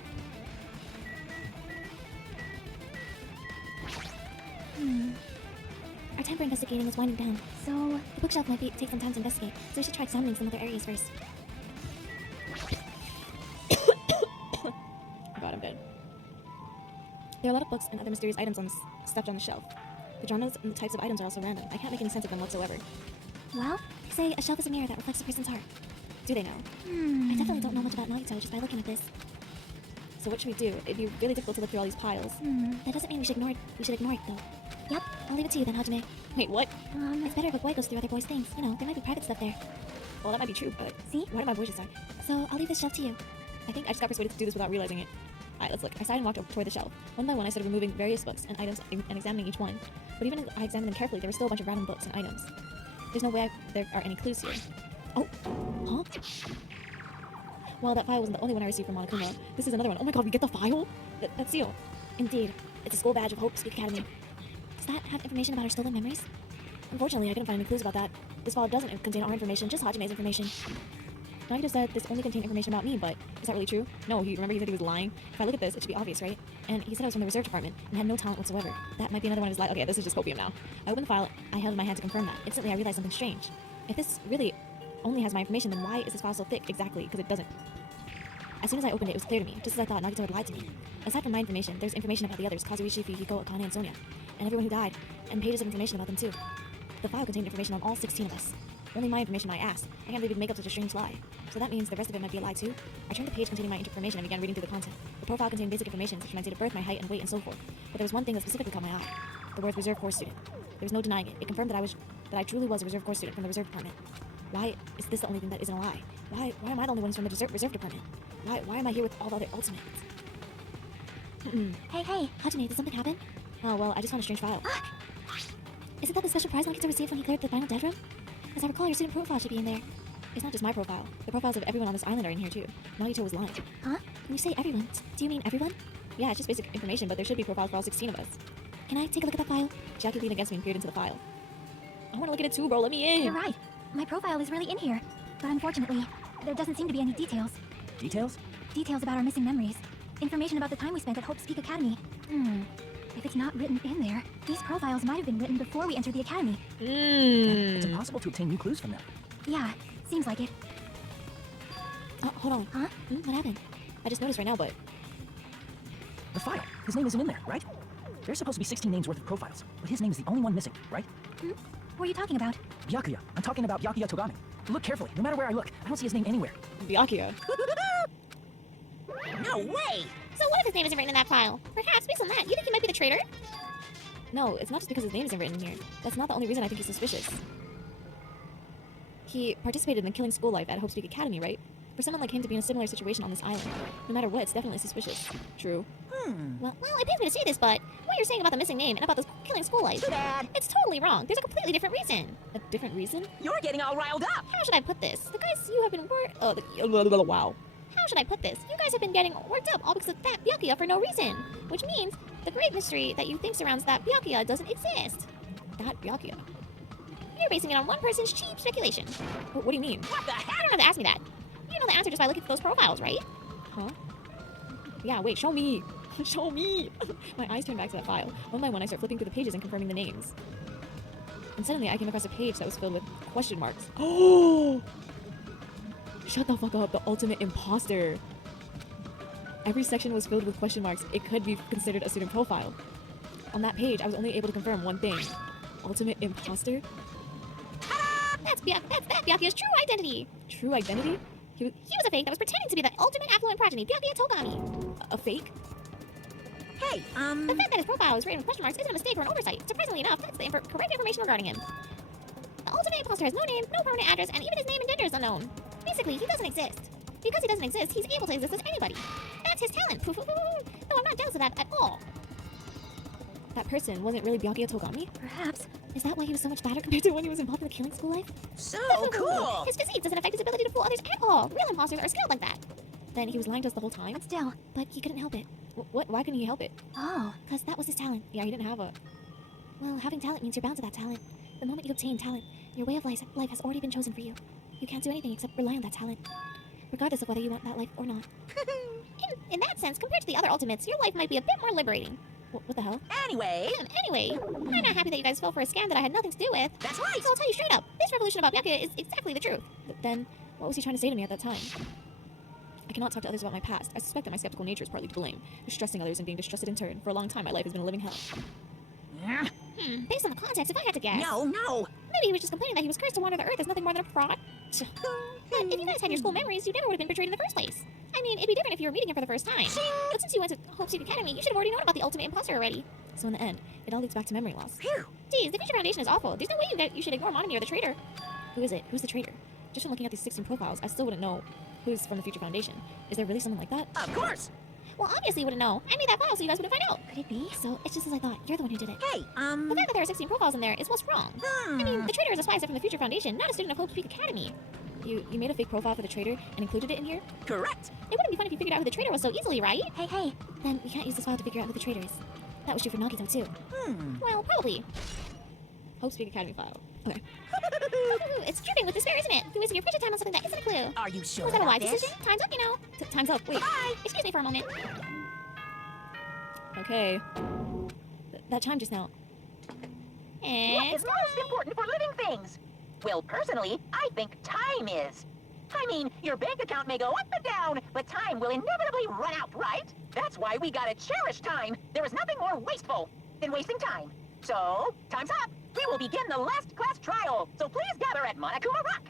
Our time for investigating is winding down. So, the bookshelf might take some time to investigate, so we should try examining some other areas first. Oh god, I'm dead. There are a lot of books and other mysterious items stuffed on the shelf. The drawn notes and the types of items are also random. I can't make any sense of them whatsoever. Well, they say a shelf is a mirror that reflects a person's heart. Do they know? I definitely don't know much about Nagito just by looking at this. So what should we do? It'd be really difficult to look through all these piles. That doesn't mean we should ignore it. We should ignore it, though. Yep, I'll leave it to you then, Hajime. Wait, what? It's better if a boy goes through other boys' things. You know, there might be private stuff there. Well, that might be true, but See? why did my voice just die? So, I'll leave this shelf to you. I think I just got persuaded to do this without realizing it. Alright, let's look. I sighed and walked toward the shelf. One by one, I started removing various books and items and examining each one. But even as I examined them carefully, there were still a bunch of random books and items. There's no way there are any clues here. Oh, huh? Well, that file wasn't the only one I received from Monokuma. This is another one. Oh my god, we get the file? That seal. Indeed. It's a school badge of Hope Speak Academy. Does that have information about our stolen memories? Unfortunately, I couldn't find any clues about that. This file doesn't contain our information, just Hajime's information. Nagito said this only contained information about me, but is that really true? No, remember he said he was lying? If I look at this, it should be obvious, right? And he said I was from the reserve department and had no talent whatsoever. That might be another one of his lies. Okay, this is just copium now. I opened the file I held in my hand to confirm that. Instantly, I realized something strange. If this really only has my information, then why is this file so thick? Exactly, because it doesn't. As soon as I opened it, it was clear to me, just as I thought Nagito had lied to me. Aside from my information, there's information about the others, Kazuichi, Fuyuhiko, Akane, and Sonia, and everyone who died, and pages of information about them too. The file contained information on all 16 of us. Only my information I asked. I can't believe he'd make up such a strange lie. So that means the rest of it might be a lie too? I turned the page containing my information and began reading through the content. The profile contained basic information such as my date of birth, my height, and weight, and so forth. But there was one thing that specifically caught my eye. The words reserve corps student. There was no denying it. It confirmed that I truly was a reserve corps student from the reserve department. Why is this the only thing that isn't a lie? Why am I the only one who's from the reserve department? Why am I here with all the other ultimates? Hey, Hajime, did something happen? Oh, well, I just found a strange file. Isn't that the special prize Nagito received when he cleared the final dead room? As I recall, your student profile should be in there. It's not just my profile. The profiles of everyone on this island are in here too. Nagito was lying. Huh? When you say everyone, do you mean everyone? Yeah, it's just basic information, but there should be profiles for all 16 of us. Can I take a look at that file? Jackie leaned against me and peered into the file. I want to look at it too, bro. Let me in. You're right. My profile is really in here. But unfortunately, there doesn't seem to be any details. Details? Details about our missing memories. Information about the time we spent at Hope Speak Academy. If it's not written in there, these profiles might have been written before we entered the academy. It's impossible to obtain new clues from them. Yeah, seems like it. Oh, hold on. Huh? What happened? I just noticed right now, but The file. His name isn't in there, right? There's supposed to be 16 names worth of profiles, but his name is the only one missing, right? What are you talking about? Byakuya. I'm talking about Byakuya Togami. Look carefully. No matter where I look, I don't see his name anywhere. Byakuya. No way! So what if his name isn't written in that file? Perhaps, based on that, you think he might be the traitor? No, it's not just because his name isn't written here. That's not the only reason I think he's suspicious. He participated in killing school life at Hope Speak Academy, right? For someone like him to be in a similar situation on this island, no matter what, it's definitely suspicious. True. Well, it pains me to say this, but what you're saying about the missing name and about this killing school life, Too bad. it's totally wrong. There's a completely different reason. A different reason? You're getting all riled up! How should I put this? The guys you have been Wow. How should I put this? You guys have been getting worked up all because of that Byakuya for no reason. Which means the great mystery that you think surrounds that Byakuya doesn't exist. That Byakuya. You're basing it on one person's cheap speculation. What do you mean? What the heck? You don't have to ask me that. You know the answer just by looking at those profiles, right? Huh? Yeah, wait, show me. Show me. My eyes turn back to that file. One by one, I start flipping through the pages and confirming the names. And suddenly I came across a page that was filled with question marks. Oh! Shut the fuck up, the ultimate imposter. Every section was filled with question marks. It could be considered a student profile. On that page, I was only able to confirm one thing. Ultimate imposter? That's Byakuya's true identity. True identity? He was a fake that was pretending to be the ultimate affluent progeny, Byakuya Togami. A fake? Hey, The fact that his profile is written with question marks isn't a mistake or an oversight. Surprisingly enough, that's the correct information regarding him. The ultimate imposter has no name, no permanent address, and even his name and gender is unknown. Basically, he doesn't exist. Because he doesn't exist, he's able to exist as anybody. That's his talent. No, I'm not jealous of that at all. That person wasn't really Byakuya Togami? Perhaps. Is that why he was so much better compared to when he was involved in the killing school life? so cool! His physique doesn't affect his ability to fool others at all. Real imposters are skilled like that. Then he was lying to us the whole time? But still. But he couldn't help it. Why couldn't he help it? Oh. Because that was his talent. Yeah, he didn't have a... Well, having talent means you're bound to that talent. The moment you obtain talent, your way of life has already been chosen for you. You can't do anything except rely on that talent, regardless of whether you want that life or not. In that sense, compared to the other ultimates, your life might be a bit more liberating. What the hell? Anyway, Anyway, I'm not happy that you guys fell for a scam that I had nothing to do with. that's right! So I'll tell you straight up, this revolution about Byakuya is exactly the truth. But then, what was he trying to say to me at that time? I cannot talk to others about my past. I suspect that my skeptical nature is partly to blame. Distrusting others and being distrusted in turn. For a long time, my life has been a living hell. Based on the context, if I had to guess. No, Maybe he was just complaining that he was cursed to wander the earth as nothing more than a prod. But if you guys had your school memories, you never would have been betrayed in the first place. I mean, it'd be different if you were meeting him for the first time. But since you went to Hope Seed Academy, you should have already known about the ultimate imposter already. So in the end, it all leads back to memory loss. Phew! Geez, the Future Foundation is awful. There's no way you should ignore Monami or the traitor. Who is it? Who's the traitor? Just from looking at these 16 profiles, I still wouldn't know who's from the Future Foundation. Is there really something like that? Of course! Well, obviously you wouldn't know. I made that file so you guys wouldn't find out. Could it be? So it's just as I thought. You're the one who did it. Hey, The fact that there are 16 profiles in there is what's wrong. I mean, the traitor is a spy set from the Future Foundation, not a student of Hope Peak Academy. You made a fake profile for the traitor and included it in here? correct! It wouldn't be fun if you figured out who the traitor was so easily, right? Hey, then we can't use this file to figure out who the traitor is. That was true for Nagito too. Well, probably. Hope Speak Academy file. Okay. Ooh, it's dripping with despair, isn't it? You're wasting your precious time on something that isn't a clue. Are you sure Was that a about wise this? decision? Time's up, you know. Time's up. Wait. Bye. Excuse me for a moment. Okay. That chime just now. What And is most important for living things? Well, personally, I think time is. I mean, your bank account may go up and down, but time will inevitably run out, right? That's why we gotta cherish time. There is nothing more wasteful than wasting time. So, time's up. We will begin the last class trial. So please gather at Monokuma Rock.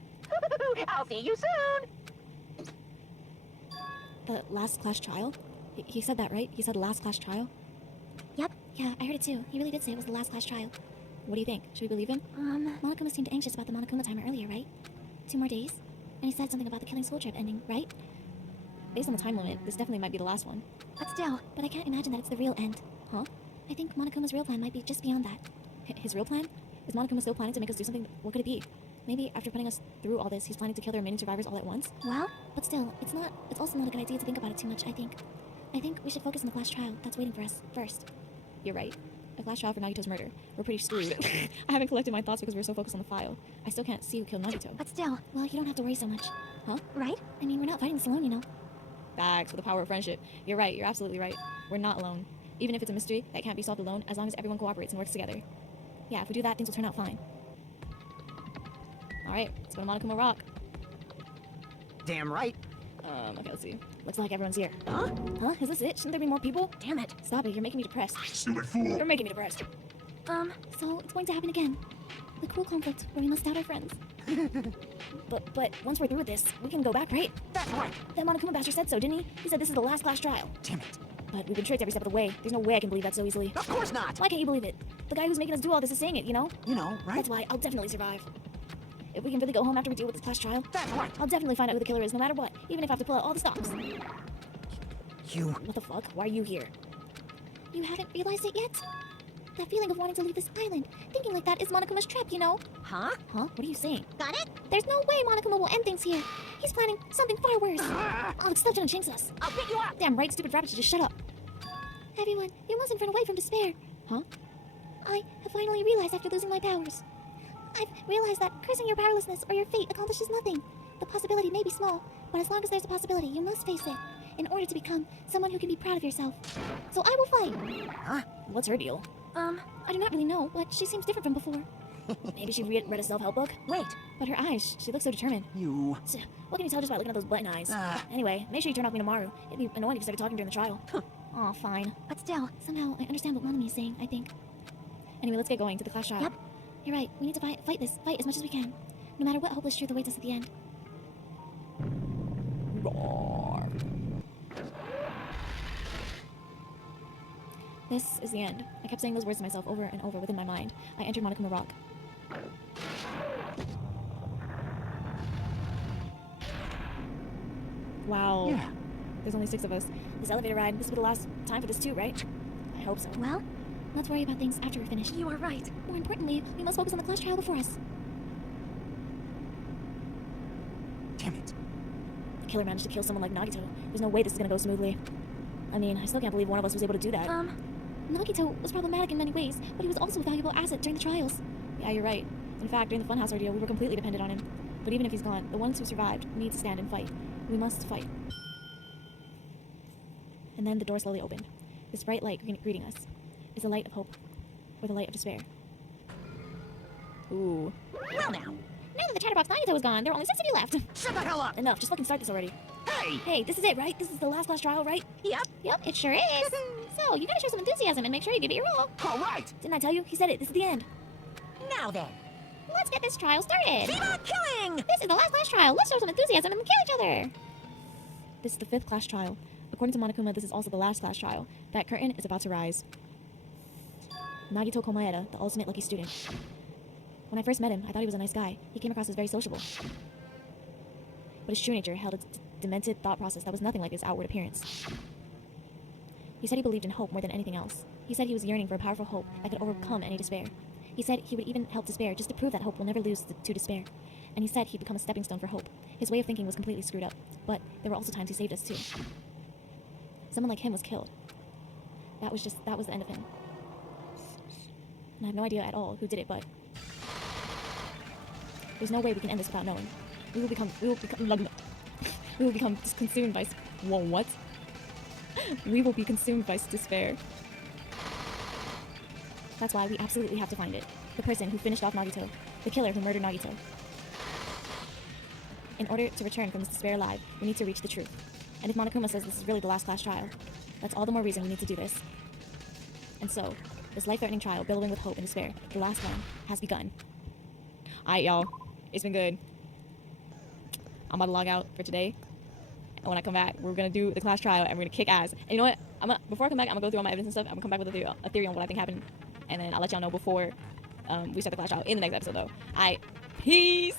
I'll see you soon. The last class trial? He said that, right? He said last class trial? Yep. Yeah, I heard it too. He really did say it was the last class trial. What do you think? Should we believe him? Monokuma seemed anxious about the Monokuma timer earlier, right? 2 more days? And he said something about the killing school trip ending, right? Based on the time limit, this definitely might be the last one. But still, but I can't imagine that it's the real end. Huh? I think Monokuma's real plan might be just beyond that. His real plan? Is Monokuma still planning to make us do something? What could it be? Maybe after putting us through all this, he's planning to kill the remaining survivors all at once? Well, But still, it's also not a good idea to think about it too much, I think. I think we should focus on the class trial that's waiting for us first. You're right. A class trial for Nagito's murder. We're pretty screwed. I haven't collected my thoughts because we're so focused on the file. I still can't see who killed Nagito. but still, well, you don't have to worry so much. Huh? Right? I mean, we're not fighting this alone, you know. Facts for the power of friendship. You're right, you're absolutely right. We're not alone. Even if it's a mystery that can't be solved alone, as long as everyone cooperates and works together. Yeah, if we do that, things will turn out fine. Alright, let's go to Monokuma Rock. Damn right. Okay, let's see. Looks like everyone's here. Huh? Huh? Is this it? Shouldn't there be more people? Damn it. Stop it, you're making me depressed. Stupid fool. You're making me depressed. So it's going to happen again. The cruel conflict where we must doubt our friends. But once we're through with this, we can go back, right? That's right. That Monokuma bastard said so, didn't he? He said this is the last class trial. Damn it. But we've been tricked every step of the way. There's no way I can believe that so easily. Of course not. Why can't you believe it? The guy who's making us do all this is saying it, you know? You know, right? That's why I'll definitely survive. If we can really go home after we deal with this class trial, That's right. I'll definitely find out who the killer is no matter what, even if I have to pull out all the stops. You. What the fuck? Why are you here? You haven't realized it yet? That feeling of wanting to leave this island, thinking like that is Monokuma's trap, you know? Huh? Huh? What are you saying? Got it? There's no way Monokuma will end things here. He's planning something far worse. Oh, it's still gonna jinx us. I'll pick you up. Damn right, stupid rabbit, just shut up. Everyone, you mustn't run away from despair. Huh? I have finally realized after losing my powers. I've realized that cursing your powerlessness or your fate accomplishes nothing. The possibility may be small, but as long as there's a possibility, you must face it in order to become someone who can be proud of yourself. So I will fight. What's her deal? I do not really know, but she seems different from before. Maybe she read a self-help book? Wait, But her eyes, she looks so determined. you... So, what can you tell just by looking at those button eyes? Anyway, make sure you turn off me tomorrow. It'd be annoying if you started talking during the trial. Aw, fine. But still, Somehow, I understand what Monami is saying, I think. Anyway, let's get going to the class trial. Yep. You're right. We need to fight as much as we can. No matter what hopeless truth awaits us at the end. Roar. This is the end. I kept saying those words to myself over and over within my mind. I entered Monokuma Rock. Wow. Yeah. There's only 6 of us. This elevator ride, this will be the last time for this too, right? I hope so. well, Let's worry about things after we're finished. you are right. More importantly, we must focus on the class trial before us. Damn it. The killer managed to kill someone like Nagito. There's no way this is gonna go smoothly. I mean, I still can't believe one of us was able to do that. Nagito was problematic in many ways, but he was also a valuable asset during the trials. Yeah, you're right. In fact, during the Funhouse ordeal, we were completely dependent on him. But even if he's gone, the ones who survived need to stand and fight. We must fight. And then the door slowly opened. This bright light greeting us is the light of hope, or the light of despair. Ooh. Well now, Now that the chatterbox Nagito is gone, there are only 6 of you left. shut the hell up! Enough, just fucking start this already. Hey! Hey, this is it, right? This is the last class trial, right? Yep, it sure is. So, you gotta show some enthusiasm and make sure you give it your all. All right! Didn't I tell you? He said it. This is the end. Now then, Let's get this trial started. Viva killing! This is the last class trial. Let's show some enthusiasm and kill each other. This is the 5th class trial. According to Monokuma, this is also the last class trial. That curtain is about to rise. Nagito Komaeda, the ultimate lucky student. When I first met him, I thought he was a nice guy. He came across as very sociable. But his true nature held a demented thought process that was nothing like his outward appearance. He said he believed in hope more than anything else. He said he was yearning for a powerful hope that could overcome any despair. He said he would even help despair just to prove that hope will never lose to despair. And he said he'd become a stepping stone for hope. His way of thinking was completely screwed up, but there were also times he saved us too. Someone like him was killed. That was the end of him. And I have no idea at all who did it, but there's no way we can end this without knowing. We will become consumed by whoa, what? We will be consumed by despair. That's why we absolutely have to find it. The person who finished off Nagito. The killer who murdered Nagito. In order to return from this despair alive, we need to reach the truth. And if Monokuma says this is really the last class trial, that's all the more reason we need to do this. And so, this life-threatening trial, billowing with hope and despair, the last one, has begun. Alright, y'all. It's been good. I'm about to log out for today. And when I come back, we're gonna do the class trial and we're gonna kick ass. And you know what? Before I come back, I'm gonna go through all my evidence and stuff. I'm gonna come back with a theory on what I think happened. And then I'll let y'all know before we start the class trial in the next episode, though. Alright. Peace!